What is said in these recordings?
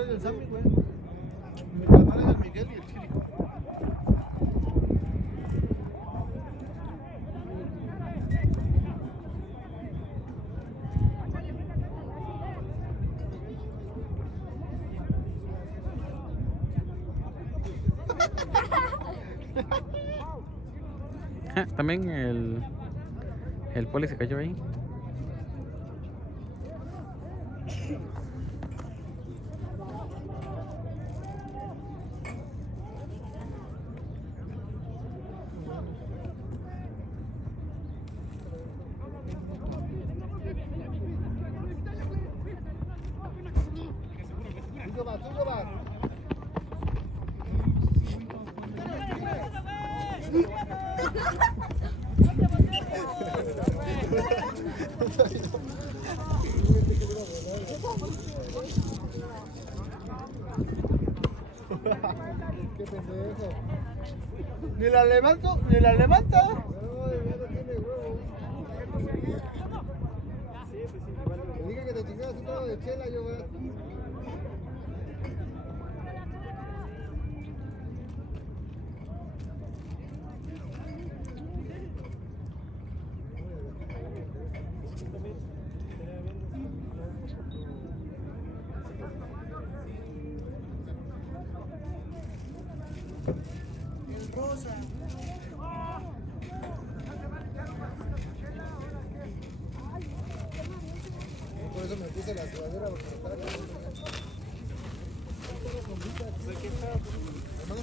es del Sammy, güey. Mi canal es el Miguel y el Chiri. También el poli se cayó ahí. Tú vas. ¿Qué pendejo? Ni la levanto, ni la levanta. No, ya no tiene huevo. Que diga que te chingas un trago de chela, yo voy a... El rosa. Por eso me puse la sudadera porque estaba ¿qué está? ¿Hermano?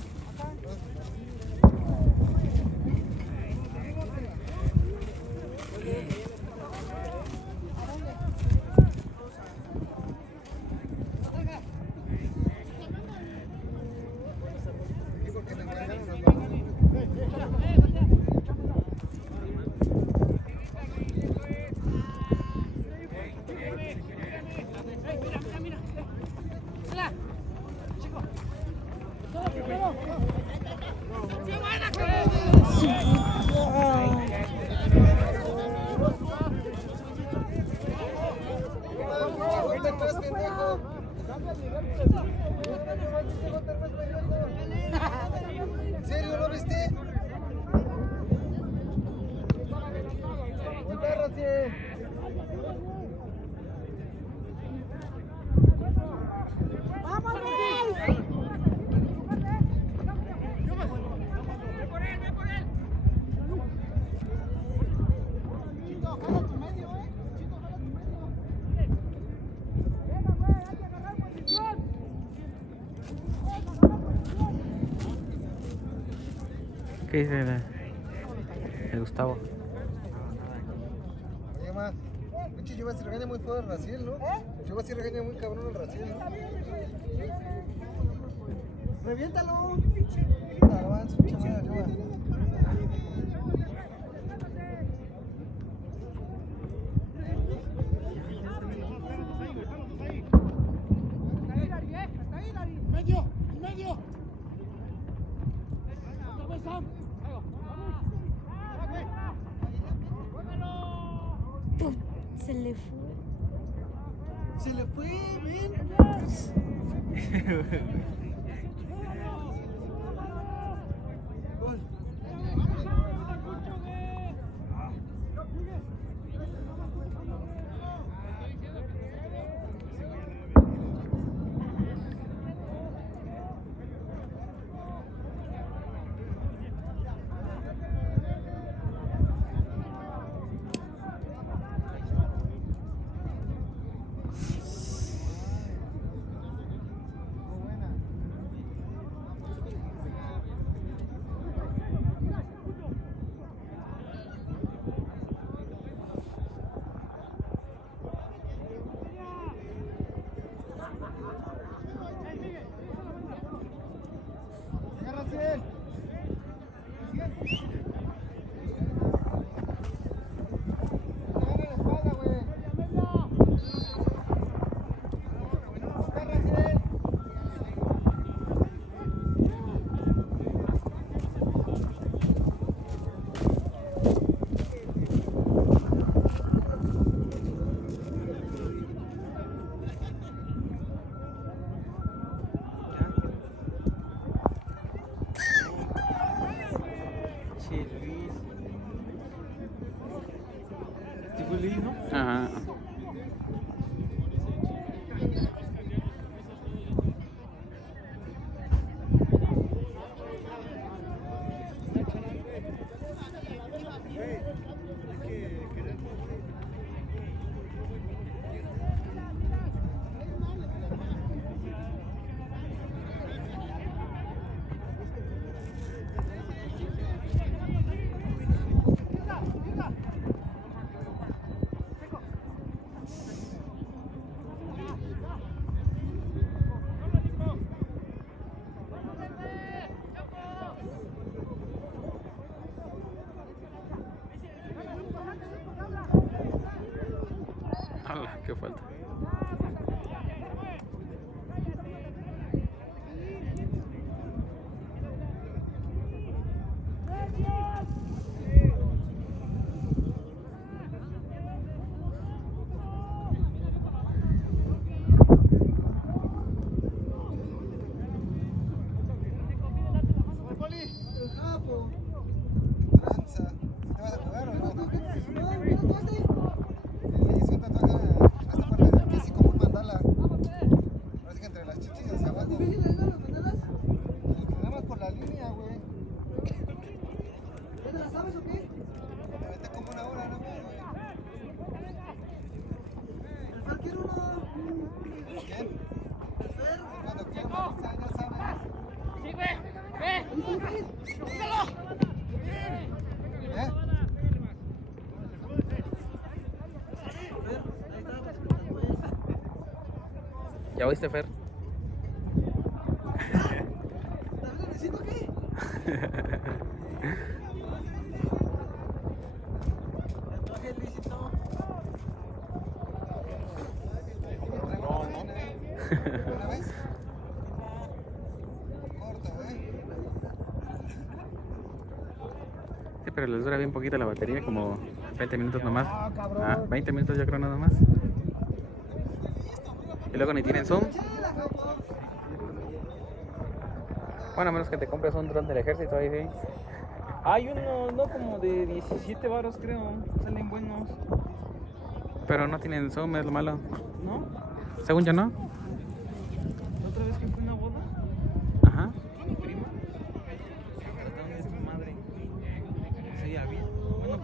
Aquí porque me engañaron las manos. ¿En serio lo viste? ¿Dónde está, Rosy? ¡Vamos, Luis! ¿Qué dice el Gustavo? Oye, ma, pinche yo si regaña muy feo el Raciel, ¿no? Yo si regaña muy cabrón el Raciel, ¿no? ¡Reviéntalo! Avanza, pinche madre, ayuda. Se le fue. Se le fue, ven. Gol. falta. El capo. Tranza. ¿Te vas a jugar o no? No, le hice un tatuaje en esta parte del pie, así como un mandala. Parece que entre las chichis hacia abajo. ¿Difícil de los mandalas? Nada más por la línea, güey. ¿Ya te la sabes o qué? Me metí como una hora, ¿no? El Fer quiere uno. ¿Quién? El Fer. Cuando quiera, ya sabes. Sí, ve. ¿Eh? ¿Ya oíste, Fer? ¿También necesito qué? Tatuaje lícito. ¿Una vez? Corto, Sí, pero les dura bien poquito la batería, como 20 minutos nomás. Ah, cabrón. Ah, 20 minutos yo creo nada más. Y luego ni tienen zoom. Bueno, a menos que te compres un dron del ejército ahí, sí. Hay unos, no, como de 17 varos creo, salen buenos, Pero no tienen zoom, es lo malo. ¿no? Según yo, ¿no? La otra vez que fue una boda, Ajá. mi prima, trataron de su madre. Sí, había. Bueno,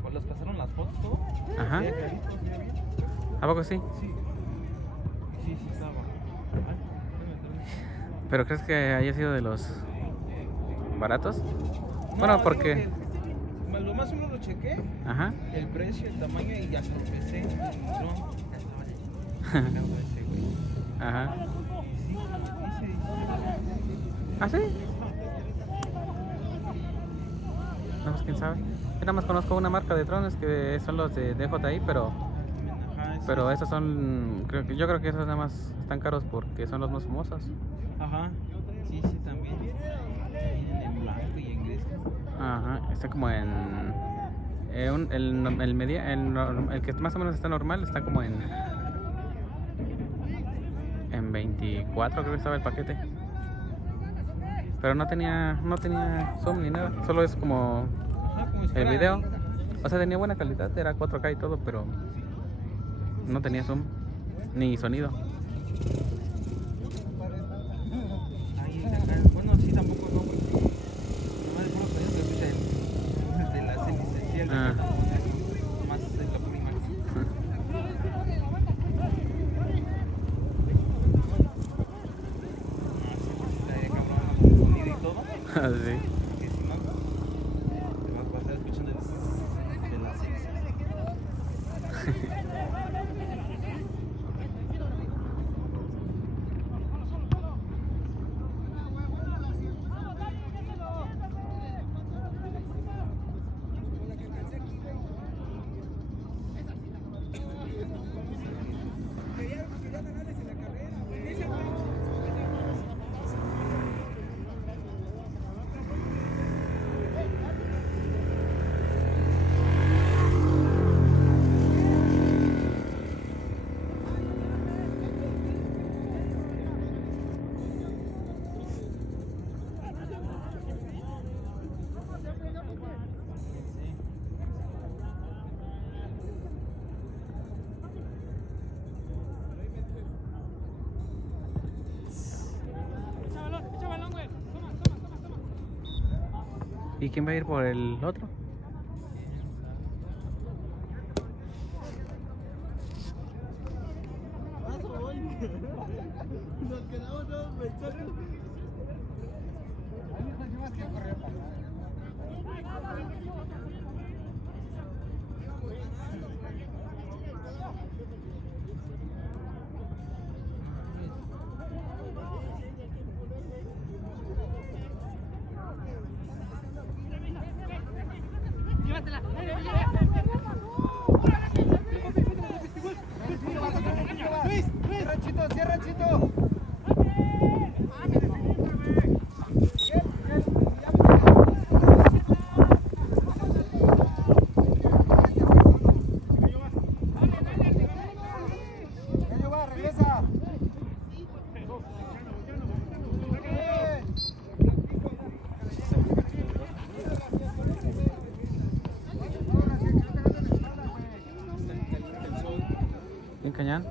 cuando los pasaron las fotos, todo. Ajá. ¿Se veía clarito? ¿Se veía bien? ¿A poco sí? Sí. Sí, sí estaba. Ay, espérame. ¿Pero crees que haya sido de los baratos? No, Bueno, digo porque... que lo más o menos lo chequé, Ajá. el precio, el tamaño y ya se lo pesé. El dron, ya estaba sacado ese, güey. Ajá. Y sí, dice. ¿Ah, sí? No, pues quién sabe. Yo nada más conozco una marca de drones que son los de DJI, pero Ajá, estos son, yo creo que esos nada más están caros porque son los más famosos. Ajá, sí, sí, también. Vienen en blanco y en gris. Ajá, está como en el que más o menos está normal está como en 24 creo que estaba el paquete. Pero no tenía zoom ni nada, solo es como Ajá, como si el fuera- video. O sea, tenía buena calidad, era 4K y todo, pero no tenía zoom ni sonido. Ahí, acá. Bueno, sí, tampoco no, güey. Nomás de puro sonido se escucha el de la hélice, sí, el de Ah. nomás es la pura imagen. Estaría cabrón el sonido y todo. Así. Que si no, te vas a estar escuchando el de las hélices. ¿Y quién va a ir por el otro? Nos quedamos todos pensando. Llévatela. Ramoncito. Ello va, regresa. Bien cañón.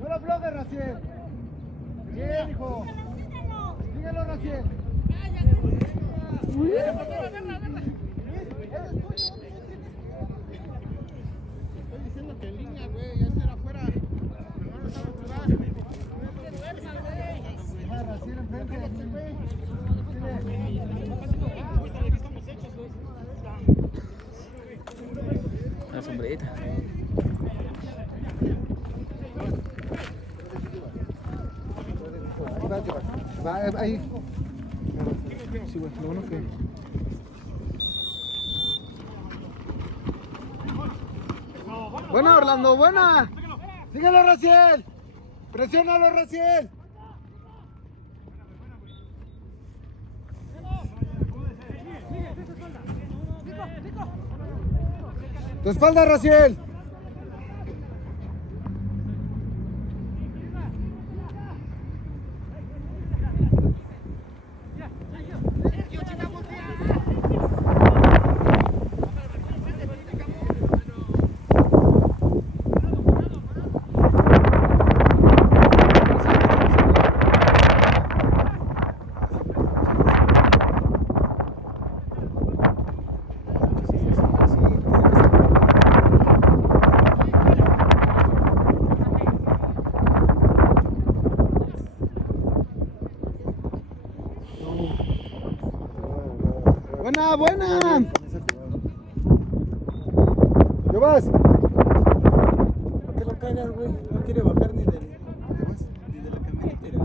No lo aflojes, Raciel. Bien, hijo. Síguelo, Raciel. Estoy diciendo que en línea, güey, ya era afuera. No lo sabe jugar. Va, Raciel enfrente. La sombrita. Va, ahí. Sí, güey, lo bueno que... Buena, Orlando, buena. Síguelo, Raciel. Presiónalo, Raciel. Tu espalda, Raciel. Buena, buena. ¿Qué vas? ¿Por qué lo cagas, güey? No quiere bajar ni de la camionetera.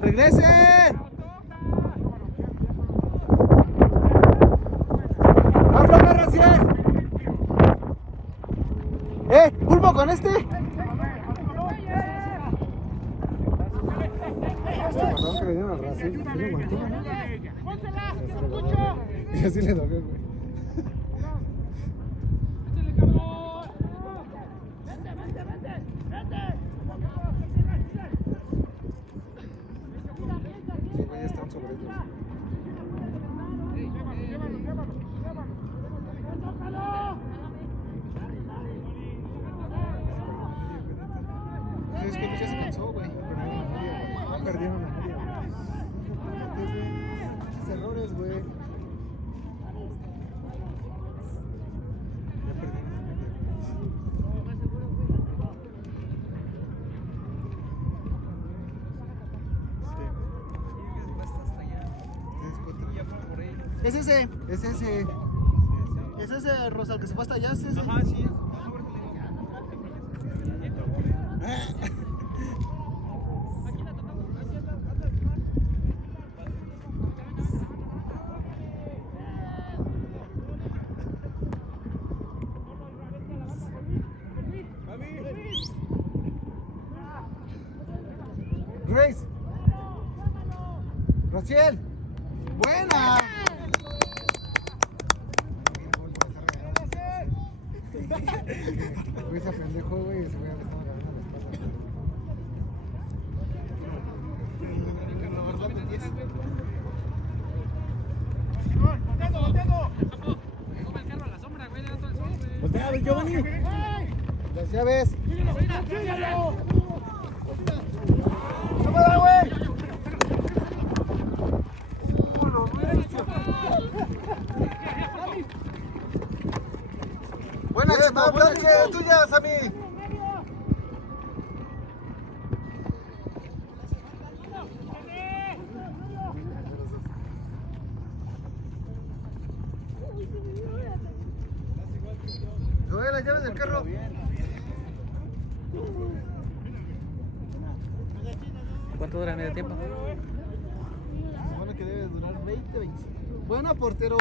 ¡Regresen! ¡Afloja, Raciel! ¡Pulpo con este! Perdón que le dieron a Raciel, ¿sí lo aguantó? Y así le dolió, güey. Sí, güey, están sobre ellos. Es que ya se cansó, güey. Perdieron la media. Muchos errores, güey. Ya perdieron la media. Es ese, es ese. Es ese, Rosa, el que se fue hasta allá, es ese. Ajá, sí. Grace. Rociel. Buena. Güey, se pendejo, güey, ese güey le estaba ganando la espalda. La verdad, de 10. Toma el carro a la sombra, güey, le da todo el sol, güey. Voltea, Giovanni. Las llaves. ¡Cámara, güey! Buena, Chema, buena, Chema, tuya, Sammy. ¿Te doy las llaves del carro? ¿Cuánto dura medio tiempo? Se supone que debe durar 20, 25. Buena, portero.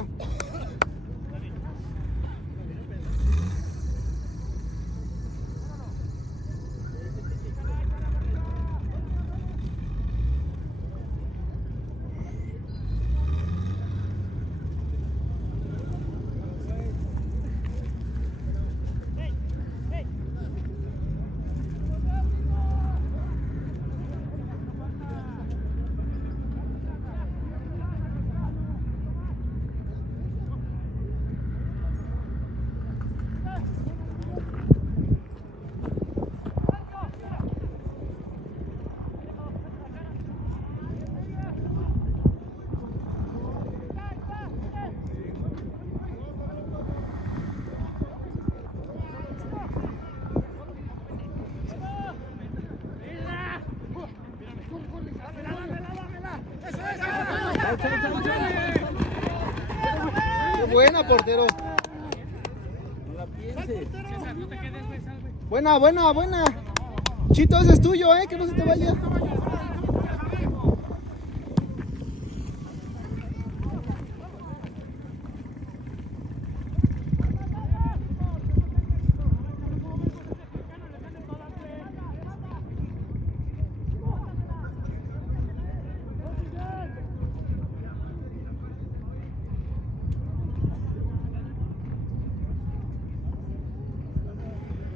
Qué buena, portero. César, no te quedes, güey, sal, güey. Buena, buena, buena. Chito, ese es tuyo, que no se te vaya.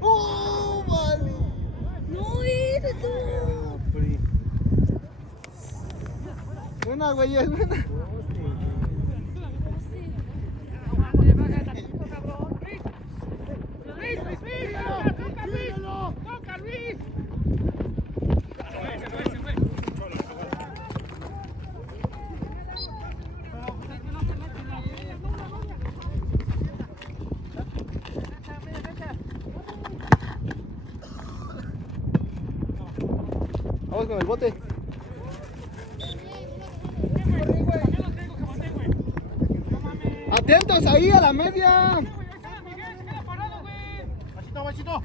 ¡Oh, vale! No, eres tú. Buena, güey, es buena. ¡Toca, Luis! Vamos con el bote. Atentos ahí a la media. Machito, machito.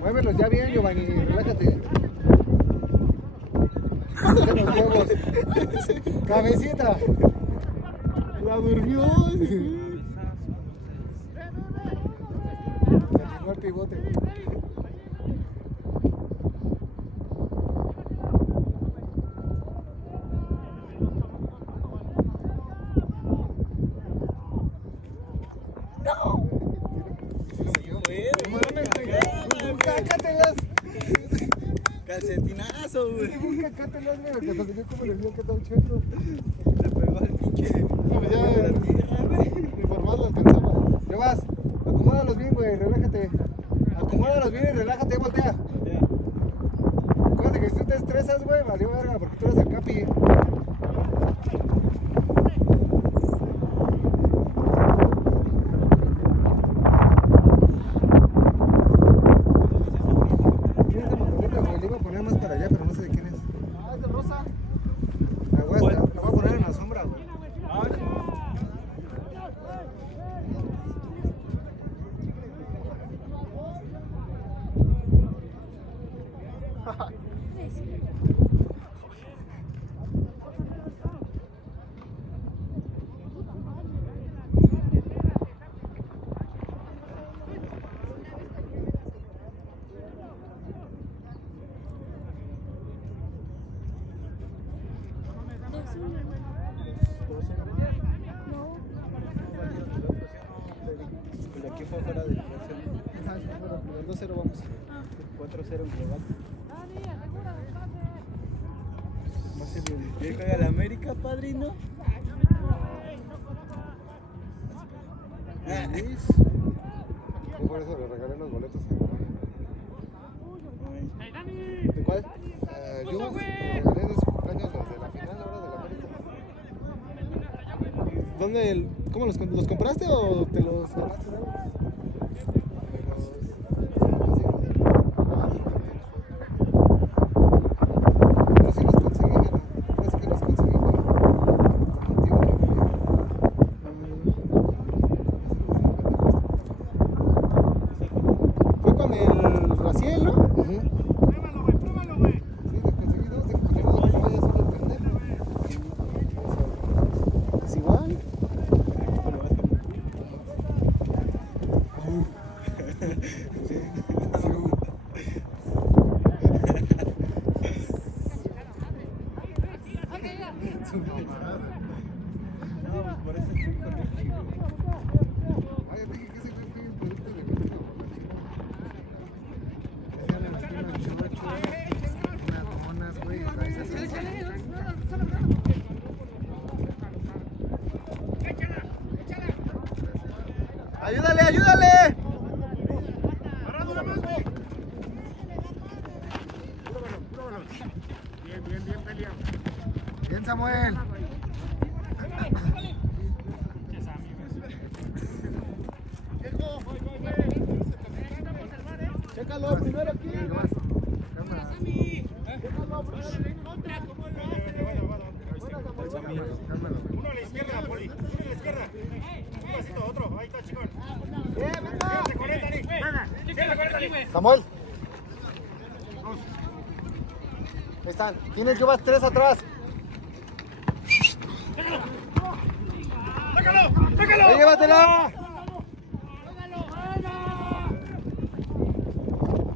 Muévelos ya bien, Giovanni, relájate. De los huevos. Cabecita. La durmió. Se chingó el pivote. Cácatelas. Calcetinazo, güey. Cácatelas, güey. Que hasta se vio como le vio que estaba echando. Le pegó al pinche. Pues ya, ni por más lo alcanzaba. ¿Qué vas? Acomódalos bien, güey. Relájate. Acomódalos bien y relájate. Voltea. Acuérdate que si tú te estresas, güey, valió verga porque tú eres el capi. ¿Quién es el motorista, güey? Le iba a poner más para allá, pero no sé de quién es. Ah, es de Rosa. La voy a poner en la sombra, güey. 4-0 vamos. 4-0 en global. Va a ser el que juega la América, padrino. Luis. Y por eso le regalé los boletos a ¿de cuál? Yo le regalé de su cumpleaños los de la final ahora de la América. ¿Dónde? ¿Cómo los compraste o te los ganaste? ¡Ayúdale, ayúdale! Bien, Samuel. Chécalo primero aquí. Uno a la izquierda, Poli. Uno a la izquierda. Un pasito, otro. Ahí está, chingón. Samuel. Ahí están. Tienes que vas 3 atrás. Ahí llévatela.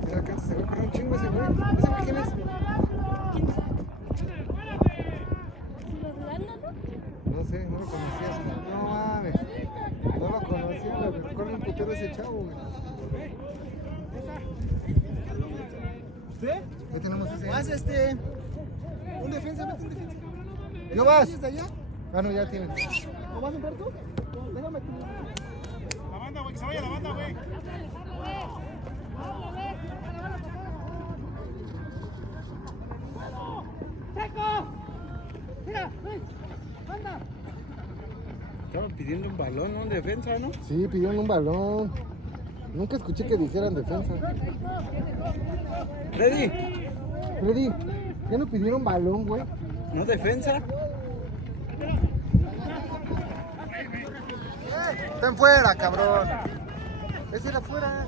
Mira que se va a correr un chingo ese güey. ¿Ese güey quién es? No sé, no lo conocía. No mames. No lo conocía. Me recuerda un putero ese chavo, güey. ¿Sí? Ya tenemos ese. Más un defensa, mete un defensa. ¿Yo vas? Ah, no, ya tienes. ¿No vas a entrar tú? Déjame tú. La banda, güey, que se vaya la banda, güey. Estaban pidiendo un balón, ¿no? En defensa, ¿no? Sí, pidieron un balón. Nunca escuché que dijeran defensa. Freddy, ¿ya no pidieron balón, güey? ¿No defensa? Están fuera, cabrón. Ese era fuera.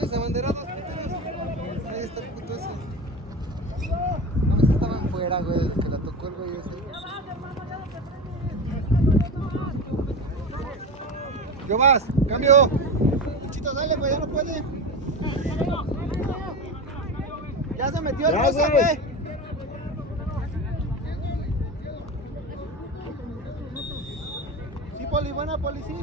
Los abanderados. Ahí está el puto ese. No, pues estaban fuera, güey. Que la tocó el güey ese. ¿Qué más? Cambio. Chito, sale, güey. Ya no puede. Ya se metió el rosa, güey. Sí, Poli, buena, Poli, sí.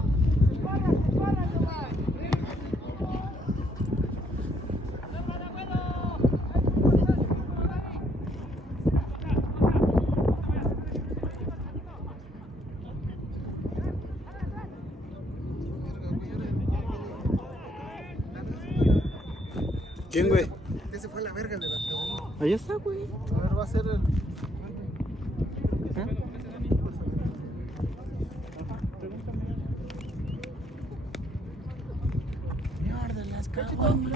¿Quién, güey? Ese fue la verga de la cabrón. Ahí está, güey. A ver, va a ser el. Mierda, las cabrón.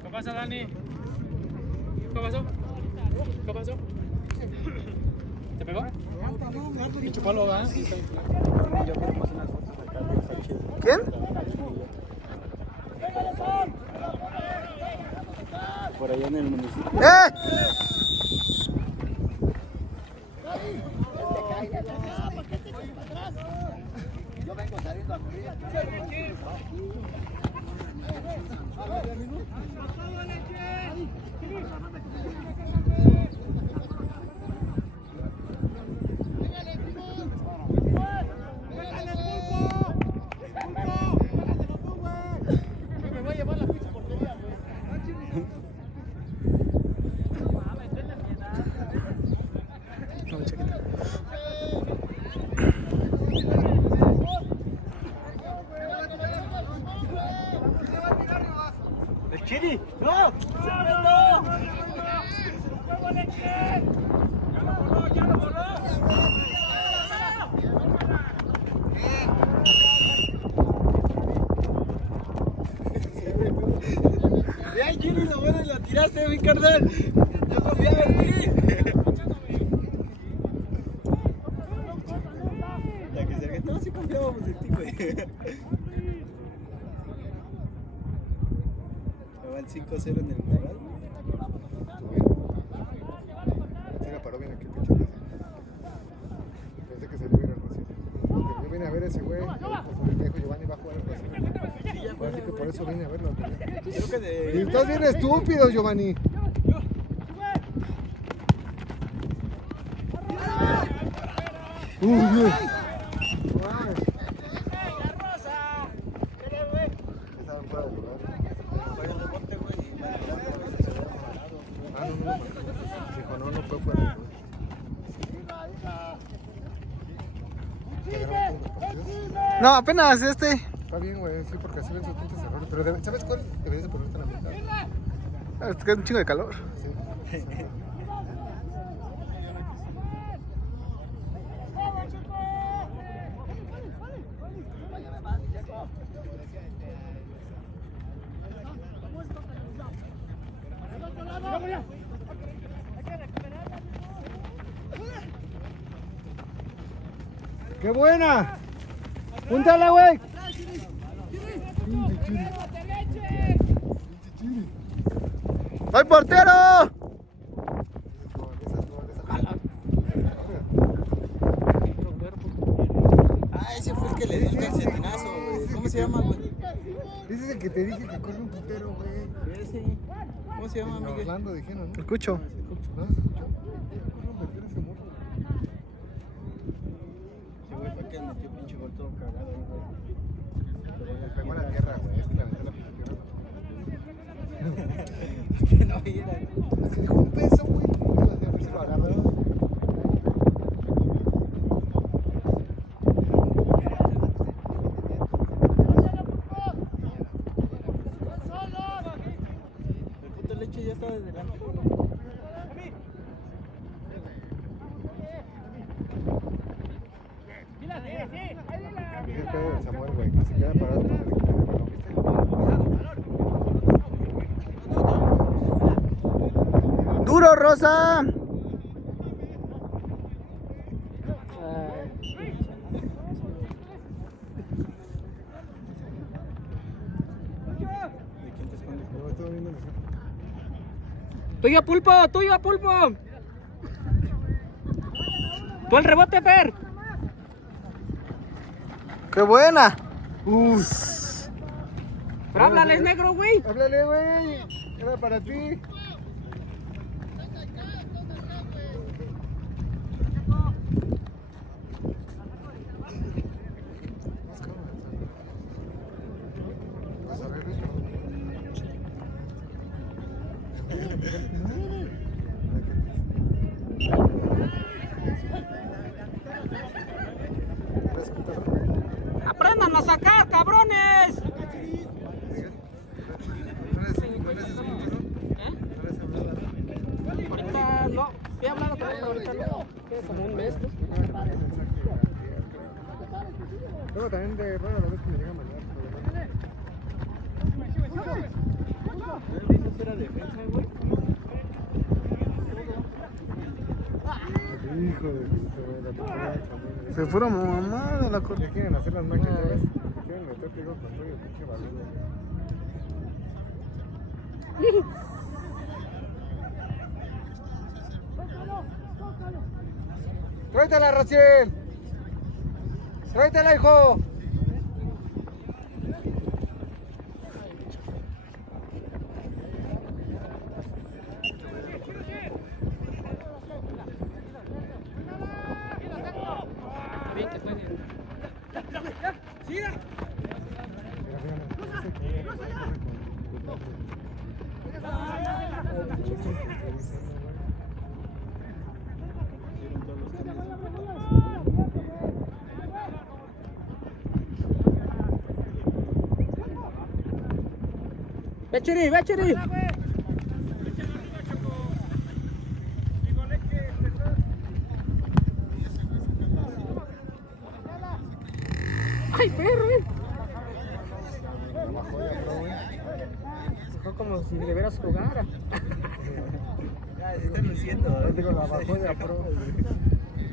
¿Qué pasa, Dani? ¿Qué pasó? ¿Qué pasó? ¿Te pegó? Y chupalo, ¿verdad? ¿Quién? Por allá en el municipio. Yo vengo saliendo a correr. ganaste, mi carnal. Yo confiaba en ti. La que se todos sí confiábamos en ti, güey. Va el 5-0 en el global. Se la paró bien aquí, pinche. Pensé que se lo hubiera recién. Yo vine a ver ese güey. Pues me dijo Giovanni va a jugar el Brasil. Así que por eso vine a verlo. Creo que de... Y estás bien estúpido, Giovanni. Bien. No fue fuera. No, apenas este. Está bien, güey, sí, porque así ven sus pinches errores. Pero ¿sabes cuál? Deberías de ponerte en la mitad. Es que es un chingo de calor. Sí. ¡Qué buena! ¡Púntala, güey! ¡Ay, portero! Ah, ese fue el que le dio el calcetinazo, güey. ¿Cómo se llama, güey? Ese es el que te dije que corre un putero, güey. Ese. ¿Cómo se llama, En Miguel? Orlando dijeron, ¿no? Escucho. ¿No se escuchó? Corre un putero ese morro. Ese güey fue el que metió pinche gol todo cagado, güey. Le pegó a la tierra, güey. Es que le aventó la pinche Que no viera. Es que dijo un peso, güey. A ver si lo agarró. El puto leche ya está desde delante. Es el pedo de Samuel, güey, que se queda parado con el equipo de balón, ¿viste? ¡Duro, Rosa! ¿De quién te escondes? No, estoy viendo el ejemplo. ¡Tuyo, Pulpo! ¡Tuyo, Pulpo! ¡Tú el rebote, Fer! ¡Qué buena! ¡Pero háblales, negro, güey! Háblale, güey. Era para ti. Vas a ver, ¡Aprendan a sacar, cabrones! Ahorita no. Voy a hablar otra vez, pero ahorita no. Queda como un mes, ¿no? Luego también de, bueno, la vez que me llega a mandar. ¿Esa era defensa, güey? Hijo de puta, güey, la temporada de Samuel. Se fueron mamá de la corte. Ya quieren hacer las máquinas, ¿ya ves? Quieren meter pico con todo el pinche balón, güey. ¡Tráetela, Raciel! ¡Tráetela, hijo! ¡Ve, Chiri! ¡Ve, Chiri! ¡Ay, perro! La bajó ya, bro, güey. Fue como como si de veras jugara. Ya, se están luciendo. Ya digo, la bajó de a pro.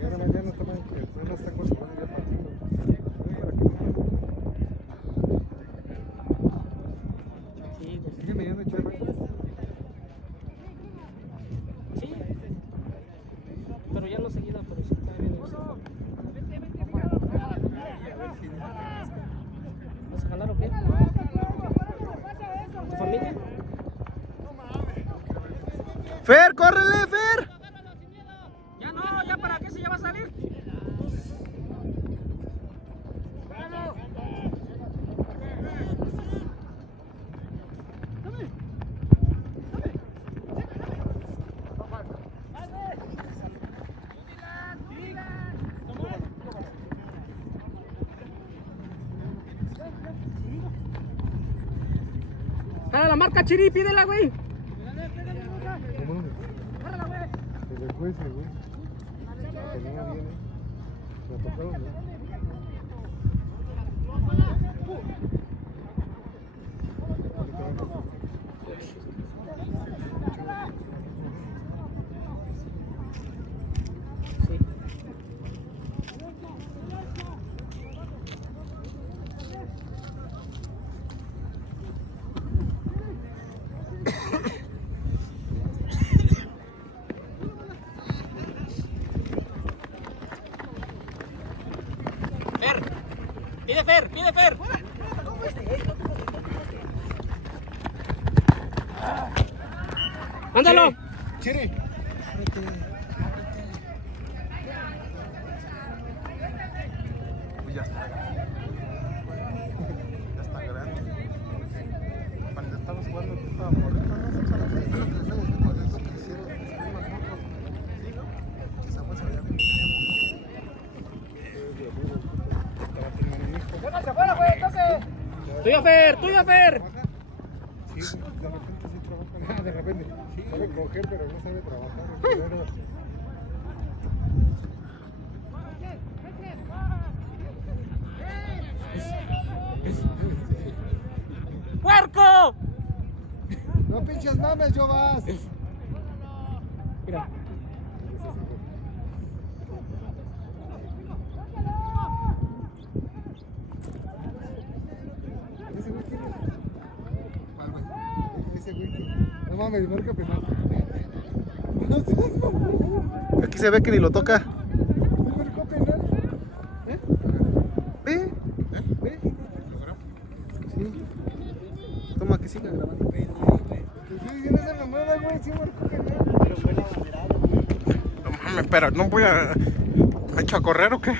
Ya no está mal, ya no está con su mano ya partido. Sí, pues. Sigue midiendo Chema. Sí. Pero ya no seguido, pero sí está bien. ¿Vas a jalar o qué? ¿Tu familia? ¡Fer, córrele, Fer! Ya no, ya para qué, si ya va a salir. Para la marca Chiri, pídela, güey. Se le fue ese, güey. Tenía bien, Me tocaron, ¿no? Sí. Fer, pide Fer, pide Fer. Mándalo. Chiri. Ya está grande. Cuando estábamos jugando, estaba morrito, ¿no? Tuya Fer, tuya Fer. Sí, de repente sí trabaja. De repente sabe coger, pero no sabe trabajar. Pero... ¡Puerco! No pinches mames, Jovas. Mira. Ese güey tiene. Ese güey tiene. No mames, marca penal. No seas mamón. Aquí se ve que ni lo toca. Marcó penal. ¿Eh? ¿Ve? ¿Ve? Sí. Toma, que siga grabando. Que sí, viene esa mamada, güey. Sí, marcó penal. Pero fue la banderada, güey. No mames, pero no voy a. ¿Me echo a correr o qué?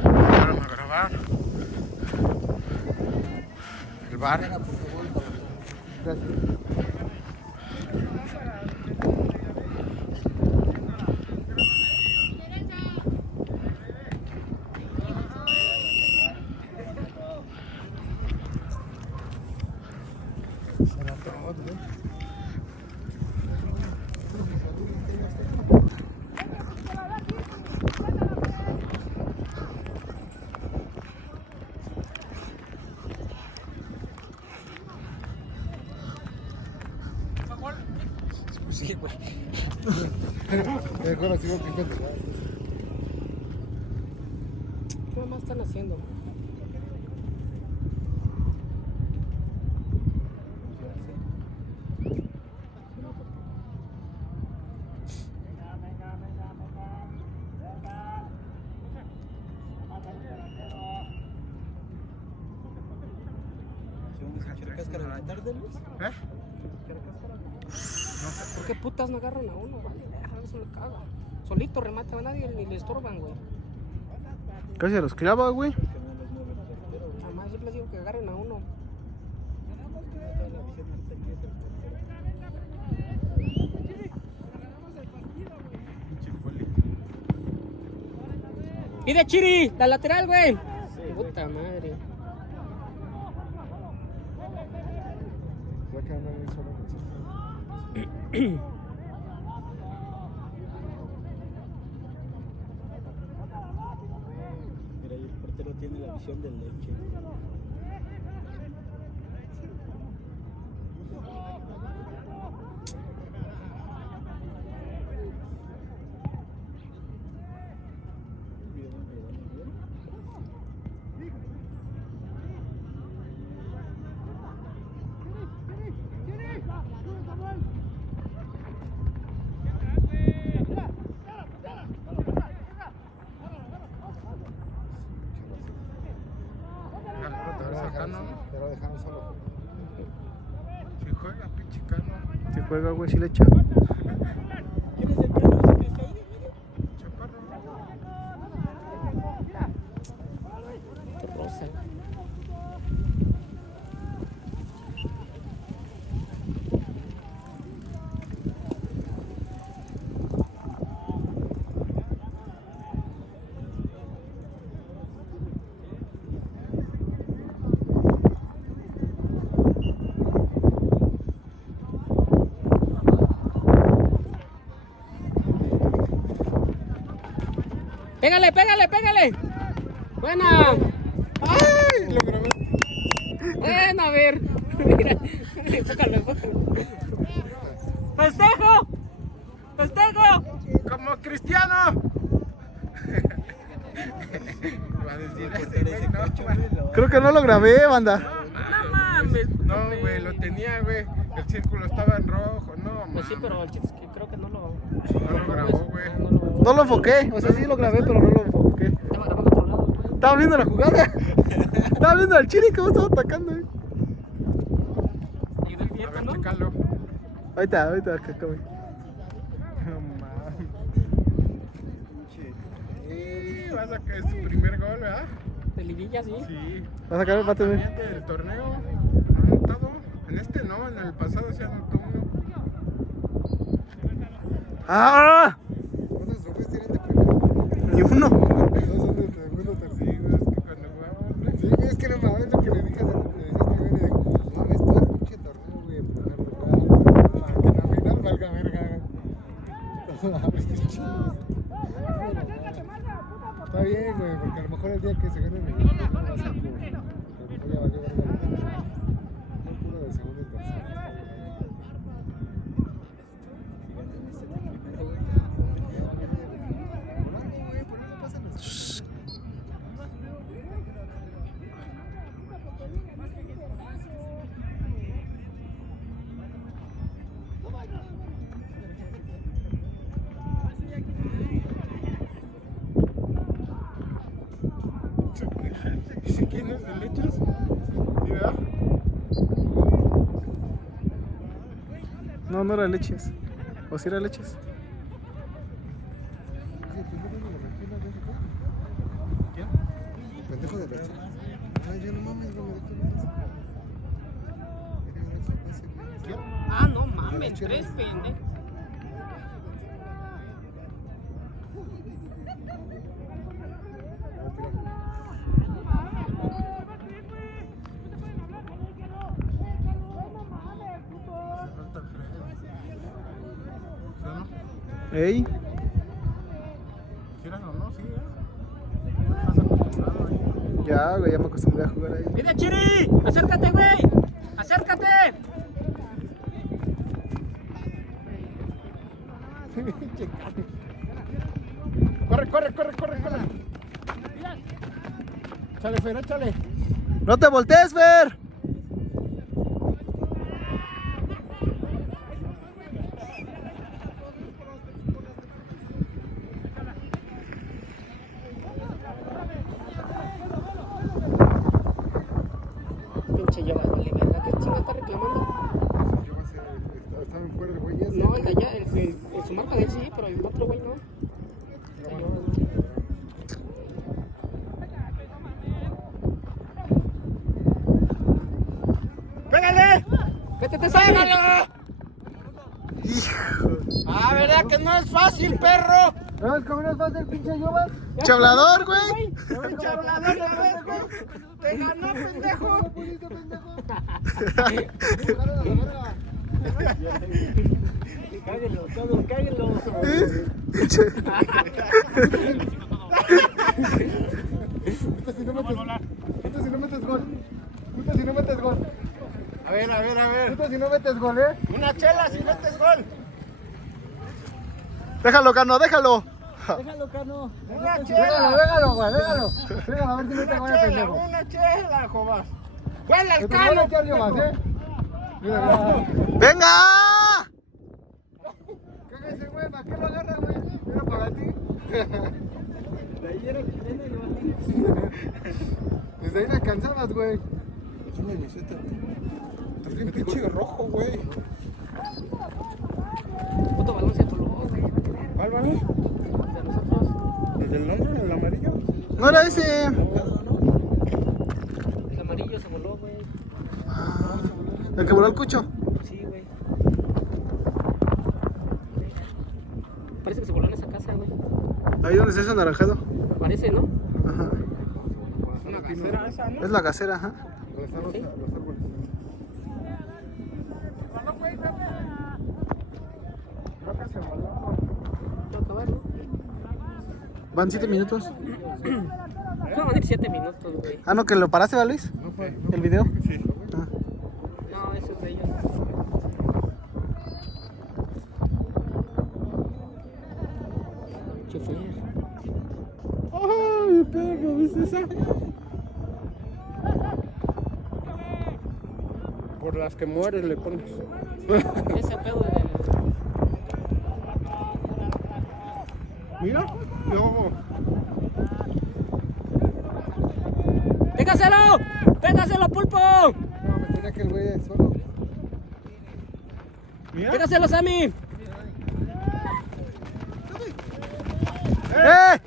Vamos a grabar el bar. Gracias. Sí, güey. Mejor así voy pintando. ¿Qué más están haciendo? ¿Quiere cáscara en la tarde, Luis? ¿Eh? ¿Por qué putas no agarran a uno? Vale, eso me caga. Solito remata a nadie ni le estorban, güey. Casi a los clava, güey. Además, yo les digo que agarren a uno. Chipoli. Pide Chiri, la lateral, güey. Puta madre. Ya que andan ahí solo Mira, ahí el portero tiene la visión del leche. Te lo dejaron solo. Si juega, pinche Cano. Si juega, güey, si le echa. ¿Quién es el Cano ese que está ahí? Chaparro. Rosa. Pégale, pégale, pégale. Buena. ¡Ay! Lo grabé. Buena, a ver. Mira. Enfócalo, enfócalo. ¡Festejo! ¡Festejo! ¡Como Cristiano! Va a decir ese güey, no, Creo que no lo grabé, banda. No mames. no, güey, lo tenía, güey. El círculo estaba en rojo, no, Pues sí, mames. pero el chiste es que creo que no lo. No lo grabó, güey. No lo grabó. No lo enfoqué. O sea, sí lo grabé, pero no lo enfoqué. Estaba grabando a otro lado, güey. Estaba viendo la jugada. Estaba viendo al Chiri cómo estaba atacando, güey. Y del A tiempo, ver, ¿no? chécalo. Ahorita, acá, güey. No mames. Y vas a caer su primer gol, ¿verdad? De liguilla, sí. Sí. Va a sacar, va a tener. También del torneo. ¿Ha anotado? En este no, en el pasado sí anotó uno. ¡Ah! ¿Cuántos trofeos tienen de primero? Ni uno. Dos son de segundo, tercero. Sí, güey, es que cuando jugamos, Sí, güey, es que no mames lo que le dije a este güey de mames, todo el pinche torneo, güey, en primer lugar. Para que en la final valga verga. No mames, qué chido. Está bien, güey, porque a lo mejor el día que se gane el equipo no va a ser como. A lo mejor ya valió verga. Son puro de segundo y tercero. ¿quién es el Lechas? ¿Sí, verdad? No, no era leches. ¿O si era leches? Pendejo de leche. Ay, yo no mames, güey, ¿quién? Ah, no mames, tres pendejos. Ey. ¿Quieran o no? Sí, estás acostumbrado ahí. Ya, güey, ya me acostumbré a jugar ahí. ¡Mira, Chiri! ¡Acércate, güey! ¡Acércate! Corre. Échale, Fer, échale. ¡No te voltees, Fer! Pinche ya vale, ¿verdad? ¿Qué chinga está reclamando? Yo va a ser, estaban fuera el güey ese. No, el de allá, su marca de él sí, pero el otro güey no. ¡Pégale! ¡Métete, Sammy! ¡Ah, verdad que no es fácil, perro! ¿Sabes cómo no es fácil, pinche Yobas? ¡Chablador, güey! Pinche hablador, ya ves, güey. Te ganó, pendejo. ¿Cómo pudiste, pendejo? Cáguenlo, todos, cáguenlo. Pinche. Puta si no metes gol. Puta si no metes gol. A ver, a ver, a ver. Puta si no metes gol, ¿eh? Una chela si metes gol. Déjalo, Cano, déjalo. Una chela. Déjalo, güey, déjalo. Déjalo, a ver si mete gol el pendejo. Una chela, Jobas. ¡Huela el Te voy a cano! echar Yobas, ¿eh? Mira, mira. ¡Venga! Cállese, güey, ¿para qué lo agarra, güey? Mira para ti. Desde ahí le cansabas, güey. Estás bien pinche rojo, güey. Otro balón se atoló, güey. ¿Cuál balón? De nosotros. ¿El del nombre, el amarillo? No era ese. El amarillo se voló, güey. El que voló el cucho. Sí, güey. Parece que se voló en esa casa, güey. Ahí donde está ese anaranjado. Parece, ¿no? Ajá. Es una casera esa, ¿no? Es la casera, ajá. Donde están los árboles. Va a acabar, ¿no? Van 7 minutos. No, van a ir 7 minutos, güey. Ah, no, que lo paraste, ¿va, Luis? No fue. ¿El video? Sí. Ah. No, eso es de ellos. ¿Qué fue? ¡Ay, perro! ¿Viste esa? Por las que mueres le pones. Ese pedo de... Mira, luego. ¡Pégaselo! ¡Pégaselo, pulpo! No, me tenía que el güey solo. Mira. ¡Pégaselo, Sammy! ¡Eh!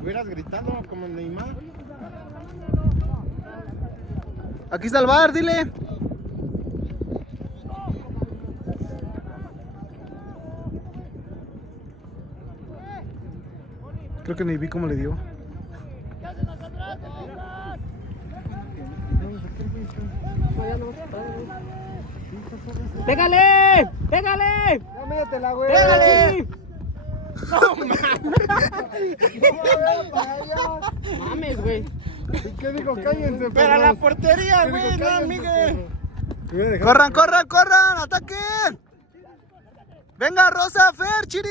Hubieras gritado como el Neymar. Aquí está el bar, dile. Creo que ni vi cómo le dio. ¡Pégale! ¡Pégale! Ya métela, güey. ¡Pégale! Para allá. Mames, güey. ¿Y qué dijo? Cállense, Pero a la perros. portería, ¿Qué güey, dijo? no, Cállense, Miguel. perros. ¡Corran, corran, corran! ¡Ataquen! ¡Venga, Rosa, Fer, Chiri!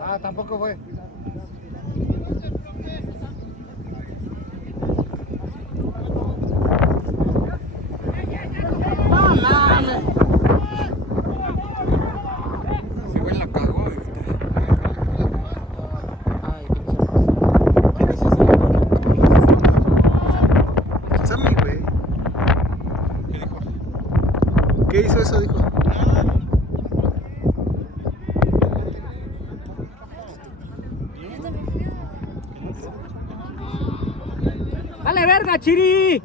Ah, tampoco fue. Sí, güey, la cagó. Sammy, güey. ¿Qué dijo? ¿Qué hizo eso? Dijo. ¡Dale, verga, Chiri!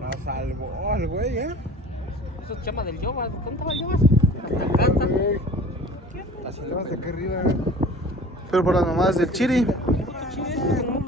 La salvó al güey, ¿eh? Eso es chama del Yobas. ¿Dónde estaba el Yobas? Hasta acá está. Así le vas de acá arriba. Pero por las mamadas del Chiri. Chiri, no